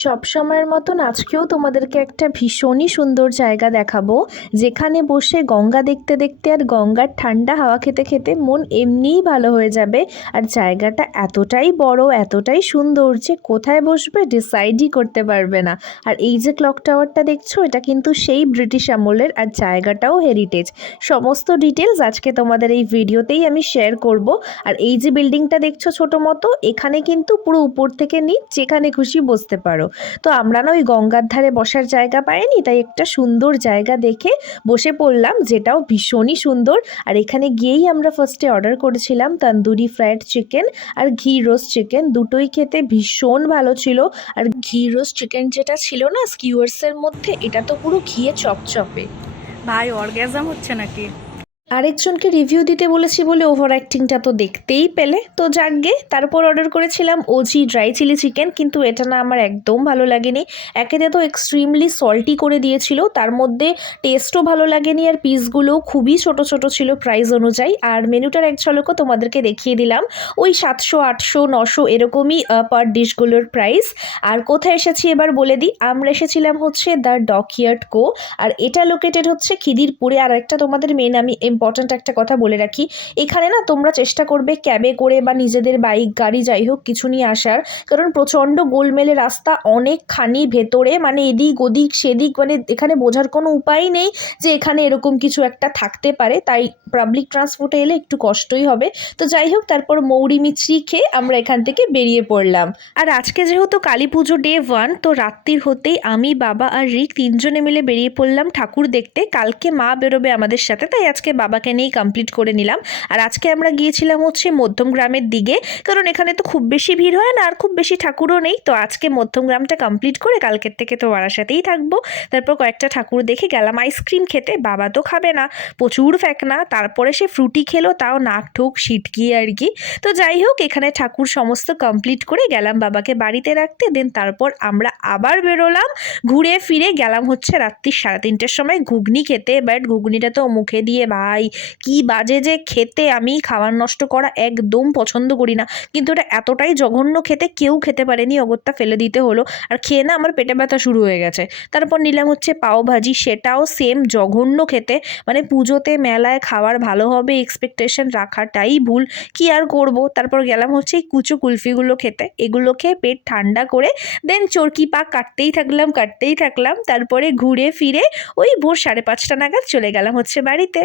সবসময়ের মতন আজকেও তোমাদেরকে একটা ভীষণই সুন্দর জায়গা দেখাবো, যেখানে বসে গঙ্গা দেখতে দেখতে আর গঙ্গার ঠান্ডা হাওয়া খেতে খেতে মন এমনিই ভালো হয়ে যাবে। আর জায়গাটা এতটাই বড়, এতটাই সুন্দর যে কোথায় বসবে ডিসাইডই করতে পারবে না। আর এই যে ক্লক টাওয়ারটা দেখছো, এটা কিন্তু সেই ব্রিটিশ আমলের, আর জায়গাটাও হেরিটেজ। সমস্ত ডিটেলস আজকে তোমাদের এই ভিডিওতেই আমি শেয়ার করব। আর এই যে বিল্ডিংটা দেখছো ছোট মতো, এখানে কিন্তু পুরো উপর থেকে নিচ যেখানে খুশি বসতে পারো। তো আমরা না ওই গঙ্গার ধারে বসার জায়গা পাইনি, তাই একটা সুন্দর জায়গা দেখে বসে পড়লাম, যেটাও ভীষণই সুন্দর। আর এখানে গিয়েই আমরা ফার্স্টে অর্ডার করেছিলাম তন্দুরি ফ্রাইড চিকেন আর ঘি রোস্ট চিকেন, দুটোই খেতে ভীষণ ভালো ছিল। আর ঘি রোস্ট চিকেন যেটা ছিল না স্কিউয়ার্সের মধ্যে, এটা তো পুরো ঘিয়ে চপচপে। ভাই অর্গ্যাজম হচ্ছে নাকি? আরেকজনকে রিভিউ দিতে বলেছি বলে ওভার অ্যাক্টিংটা তো দেখতেই পেলে। তো যাকগে, তারপর অর্ডার করেছিলাম ওজি ড্রাই চিলি চিকেন, কিন্তু এটা না আমার একদম ভালো লাগেনি। একেতে তো এক্সট্রিমলি সল্টি করে দিয়েছিল, তার মধ্যে টেস্টও ভালো লাগেনি, আর পিসগুলোও খুবই ছোট ছোট ছিল প্রাইস অনুযায়ী। আর মেনুটার এক ঝলকও তোমাদেরকে দেখিয়ে দিলাম, ওই 700 800 900 এরকমই পার ডিশগুলোর প্রাইস। আর কোথায় এসেছি এবার বলে দিই, আমরা এসেছিলাম হচ্ছে দ্য ডকইয়ার্ড কো, আর এটা লোকেটেড হচ্ছে খিদিরপুরে। আর একটা তোমাদের মেন আমি ইম্পর্ট্যান্ট একটা কথা বলে রাখি, এখানে না তোমরা চেষ্টা করবে ক্যাবে করে বা নিজেদের বাইক গাড়ি যাই হোক কিছু নিয়ে আসার, কারণ প্রচণ্ড গোলমেলে রাস্তা, অনেকখানি ভেতরে, মানে এদিক ওদিক সেদিক, মানে এখানে বোঝার কোনো উপায় নেই যে এখানে এরকম কিছু একটা থাকতে পারে। তাই পাবলিক ট্রান্সপোর্টে এলে একটু কষ্টই হবে। তো যাই হোক, তারপর মৌরি মিছরি খেয়ে আমরা এখান থেকে বেরিয়ে পড়লাম। আর আজকে যেহেতু কালী পুজো ডে 1, তো রাত্রির হতেই আমি, বাবা আর রিক তিনজনে মিলে বেরিয়ে পড়লাম ঠাকুর দেখতে। কালকে মা বেরোবে আমাদের সাথে, তাই আজকে বাবাকে নিয়েই কমপ্লিট করে নিলাম। আর আজকে আমরা গিয়েছিলাম হচ্ছে মধ্যমগ্রামের দিকে, কারণ এখানে তো খুব বেশি ভিড় হয় না আর খুব বেশি ঠাকুরও নেই। তো আজকে মধ্যমগ্রামটা কমপ্লিট করে কালকের থেকে তো বারাসাতেই থাকবো। তারপর কয়েকটা ঠাকুর দেখে গেলাম আইসক্রিম খেতে। বাবা তো খাবে না, প্রচুর ফ্যাকনা। তারপরে সে ফ্রুটি খেলো, তাও নাক ঠোক সিটকিয়ে আর কি। তো যাই হোক, এখানে ঠাকুর সমস্ত কমপ্লিট করে গেলাম বাবাকে বাড়িতে রাখতে। দেন তারপর আমরা আবার বেরোলাম, ঘুরে ফিরে গেলাম হচ্ছে রাত্রি 3:30টার সময় ঘুগনি খেতে। বাট ঘুগনিটা তো মুখে দিয়ে ভাই কি বাজে যে খেতে, আমি খাবার নষ্ট করা একদম পছন্দ করি না, কিন্তু এটা এতটাই জঘন্য খেতে, কেউ খেতে পারেনি, অগত্যা ফেলে দিতে হলো। আর খেয়ে না আমার পেটে ব্যথা শুরু হয়ে গেছে। তারপর নিলাম হচ্ছে পাও ভাজি, সেটাও সেম জঘন্য খেতে। মানে পুজোতে মেলায় খাবার ভালো হবে এক্সপেকটেশন রাখাটাই ভুল, কি আর করব। তারপর গেলাম হচ্ছে এই কুচো কুলফিগুলো খেতে, এগুলো খেয়ে পেট ঠান্ডা করে দেন চরকি পাক কাটতেই থাকলাম। তারপরে ঘুরে ফিরে ওই ভোর 5:30 নাগাদ চলে গেলাম হচ্ছে বাড়িতে।